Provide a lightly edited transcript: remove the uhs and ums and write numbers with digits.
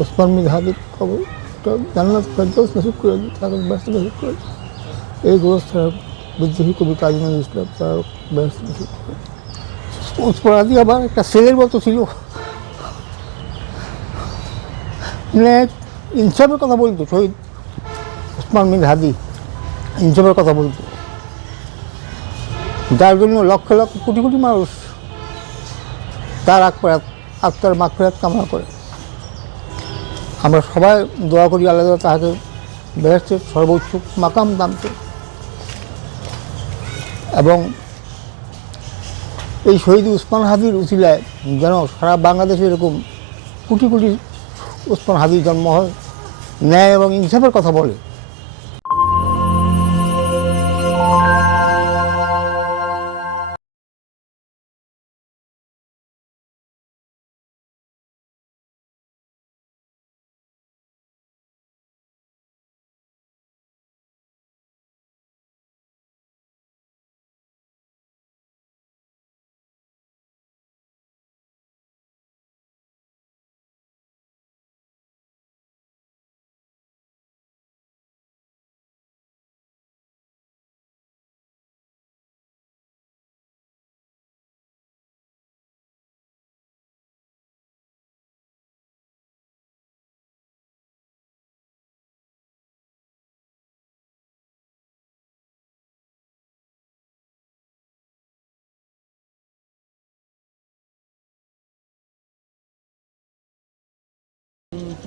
ওসমান বিন হাদির খবরটা জান্নাত ফেরদৌস নসিব করে দিই, তাকে ব্যস্ত নসিব করে দিই। এই গোরস্থান বিদ্রোহী কবি কাজী নজরুল ইসলাম তার ব্যস্ত নসিব করে দিই। ওসমান হাদি আবার একটা ছেলের মতো ছিল, মানে ইনসাফের কথা বলতো। শহীদ ওসমান বিন হাদি ইনসাফের কথা বলতো, যার জন্য লক্ষ লক্ষ কোটি কোটি মানুষ তার আত্মার মাগফিরাত কামনা করে। আমরা সবাই দোয়া করি আল্লাহ তাহাকে বেহেশতের সর্বোচ্চ মাকাম দানতে, এবং এই শহীদ ওসমান হাদির উসিলায় যেন সারা বাংলাদেশে এরকম কোটি কোটি ওসমান হাদির জন্ম হয়, ন্যায় এবং ইনসাফের কথা বলে।